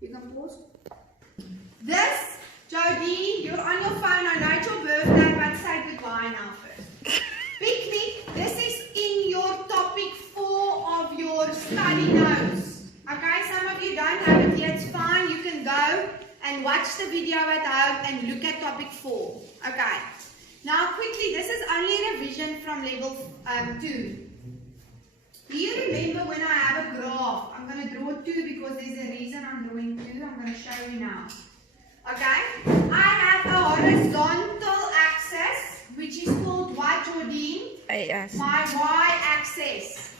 You can pause. This, Jodie, you're on your phone. I know it's your birthday, but say goodbye now first. Picnic, this is in your topic 4 of your study notes. Okay, some of you don't have it yet, it's fine. You can go and watch the video at home and look at topic 4. Okay, now quickly, this is only revision from level 2. Do you remember when I have a graph? I'm going to draw 2 because there's a reason I'm drawing 2. I'm going to show you now. Okay, I have a horizontal axis, which is called what, Jordine? Yes. My y-axis.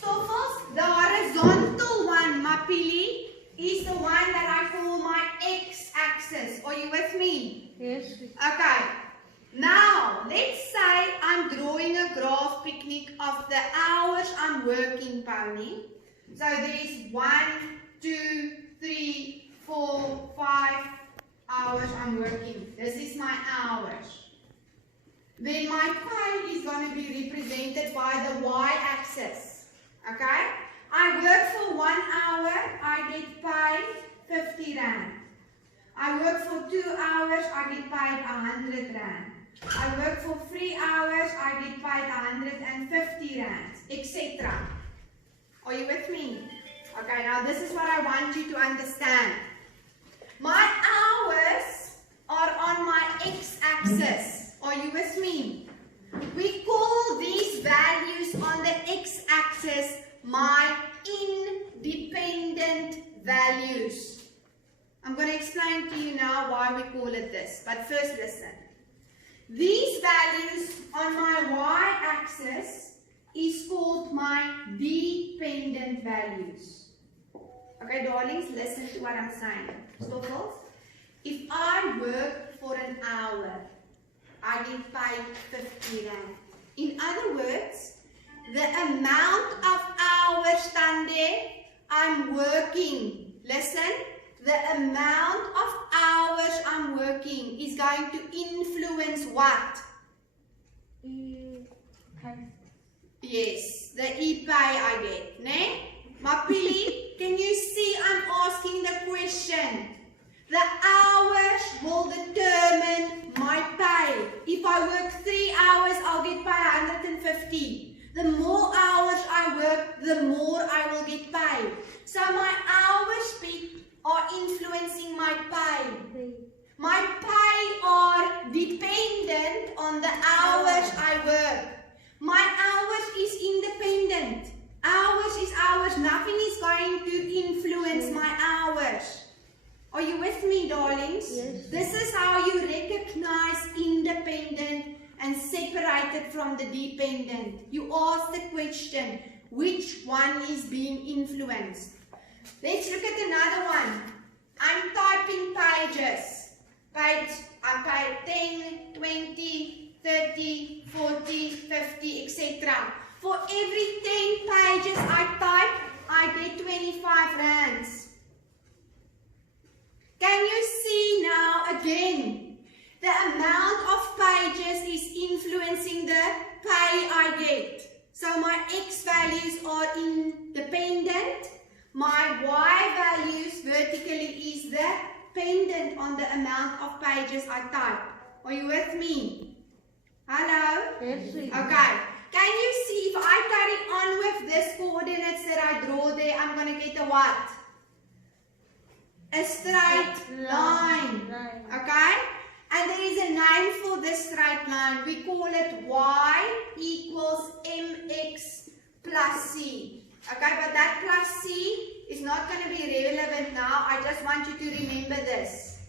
Stoffels, the horizontal one, Mapili, is the one that I call my x-axis. Are you with me? Yes. Okay. Now, let's say I'm drawing a graph, Picnic, of the hours I'm working, Pony. So there's 1, 2, 3, 4, 5 hours I'm working. This is my hours. Then my pay is going to be represented by the y-axis. Okay? I work for 1 hour, I get paid 50 Rand. I work for 2 hours, I get paid 100 Rand. I work for 3 hours, I get paid 150 Rand, etc. Are you with me? Okay, now this is what I want you to understand. My hours are on my x-axis. Are you with me? We call these values on the x-axis my independent values. I'm going to explain to you now why we call it this, but first listen. These values on my y-axis is called my dependent values. Okay, darlings, listen to what I'm saying. Stoffels, if I work for an hour, I get paid 50 Rand. In other words, the amount of hours, Tande, I'm working, listen, the amount of hours I'm working is going to influence what? Yes, the e-pay I get. Ne? Mapili, can you see I'm asking the question? The hours will determine my pay. If I work 3 hours, I'll get paid 150. The more hours I work, the more I will get paid. So my hours are influencing my pay. My pay are dependent on the hours I work. My hours is independent. Hours is hours. Nothing is going to influence my hours. Are you with me, darlings? Yes. This is how you recognize independent and separate it from the dependent. You ask the question, which one is being influenced? Let's look at another one. I'm typing pages. I'm paid 10, 20, 30, 40, 50, etc. For every 10 pages I type, I get 25 rands. Can you see now again? The amount of pages is influencing the pay I get. So my x values are independent. My y values vertically is dependent on the amount of pages I type. Are you with me? Hello? Yes. Okay. Can you see if I carry on with this coordinates that I draw there, I'm going to get a what? A straight line. Okay? And there is a name for this straight line. We call it y equals mx plus c. Okay, but that plus c is not going to be relevant now. I just want you to remember this.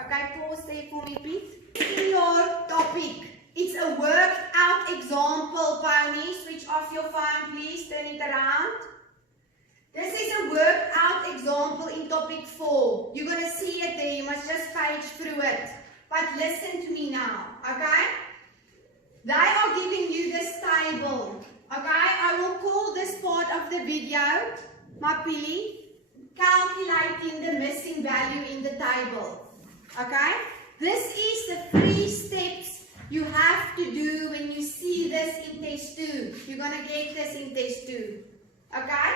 Okay, pause there for me, Pete. In your topic, it's a worked out example, Pony. Switch off your phone, please. Turn it around. This is a worked out example in topic 4. You're going to see it there. You must just page through it. But listen to me now, okay? They are giving you this table, okay? I will call this part of the video, Mapili, calculating the missing value in the table, okay? This is the 3 steps you have to do when you see this in test 2. You're going to get this in test 2, okay?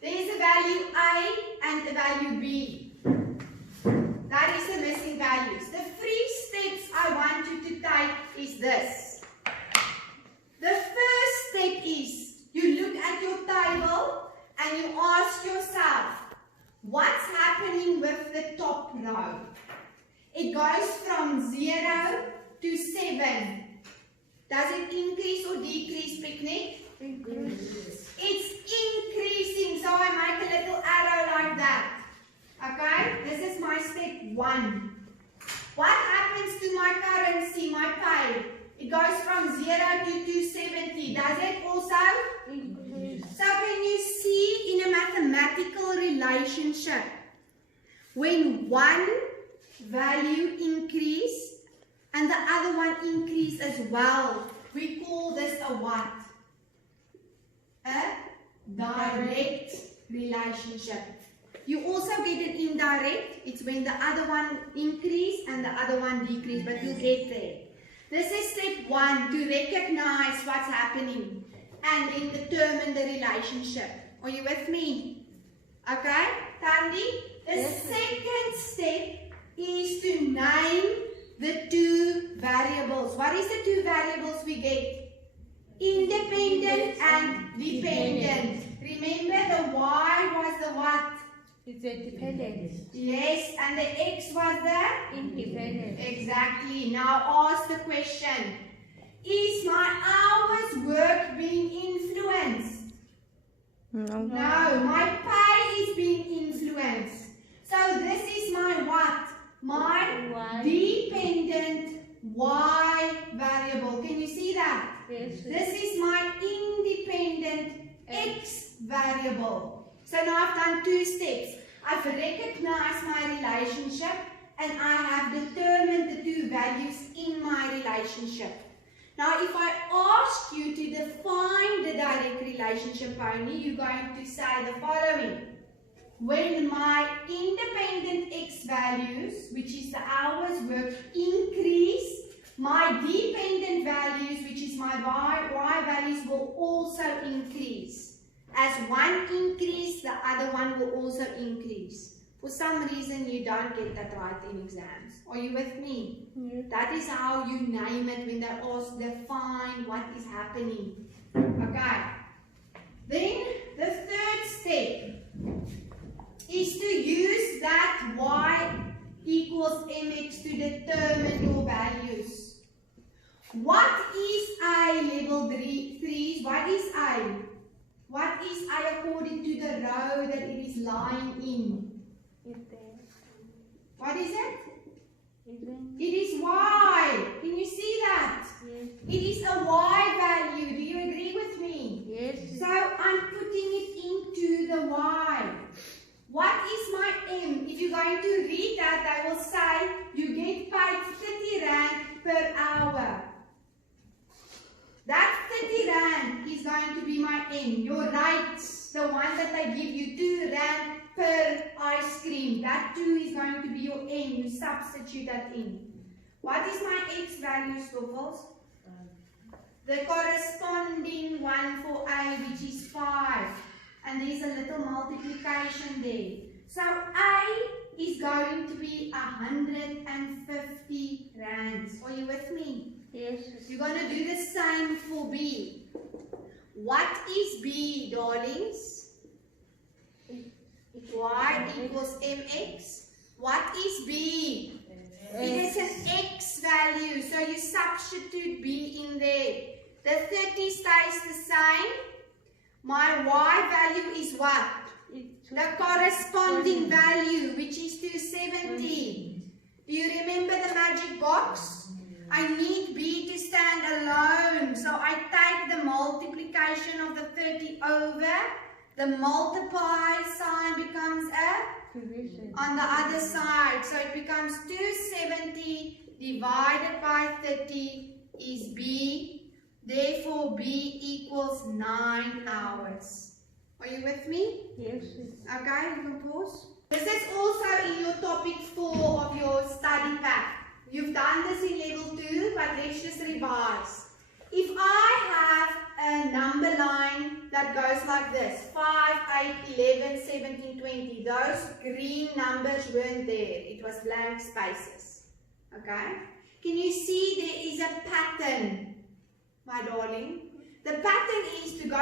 There is a value A and a value B. That is the missing values. The 3 steps I want you to take is this. The first step is you look at your table and you ask yourself, what's happening with the top row? It goes from 0 to 7. Does it increase or decrease, Picnic? Increase. It's increasing, so I make a little arrow like that. Okay, this is my step 1. What happens to my currency, my pay? It goes from 0 to 270. Does it also increase? So can you see in a mathematical relationship, when one value increase and the other one increase as well, we call this a what? A direct relationship. You also get an indirect. It's when the other one increase and the other one decrease, but you'll get there. This is step 1, to recognize what's happening and then determine the relationship. Are you with me? Okay, Tandy? The second step is to name the 2 variables. What is the 2 variables we get? Independent and dependent. Remember the Y was the what? It's a dependent. Yes, and the X was the? Independent. Exactly. Now ask the question. Is my hours work being influenced? No. No, my pay is being influenced. So this is my what? My dependent Y variable. Can you see that? Yes. This is my independent X variable. So now I've done 2 steps. I've recognized my relationship and I have determined the 2 values in my relationship. Now if I ask you to define the direct relationship only, you're going to say the following. When my independent X values, which is the hours worked, increase, my dependent values, which is my Y values, will also increase. As one increase, the other one will also increase. For some reason, you don't get that right in exams. Are you with me? Yes. That is how you name it when they ask, define what is happening. Okay. Then, the third step is to use that Y equals mx to determine your values. What is I level 3's? What is I? What is I according to the row that it is lying in? What is it? It is Y. Can you see that? Yes. It is a Y value. Do you agree with me? Yes. So I'm putting it into the Y. What is my M? If you're going to read that, I will say you get paid 30 Rand per hour. That 30 Rand is going to be my M. Your rights, the one that I give you, 2 Rand per ice cream. That 2 is going to be your N. You substitute that in. What is my X value, Stoffels? The corresponding one for A, which is 5. And there's a little multiplication there. So A is going to be 150 rands. Are you with me? Yes. You're going to do the same for B. What is B, darlings? Y equals mx. What is B? It is an X value. So you substitute B in there. The 30 stays the same. My Y value is what? The corresponding value, which is 270. Do you remember the magic box? I need B to stand alone. So I take the multiplication of the 30 over. The multiply sign becomes a division on the other side. So it becomes 270 divided by 30 is B. Therefore, B equals 9 hours. Are you with me? Yes. Okay, you can pause. This is also in your topic 4 of your study pack. You've done this in level 2, but let's just revise. If I have a number line that goes like this, 5, 8, 11, 17, 20, those green numbers weren't there. It was blank spaces. Okay? Can you see there is a pattern, my darling? The pattern is to go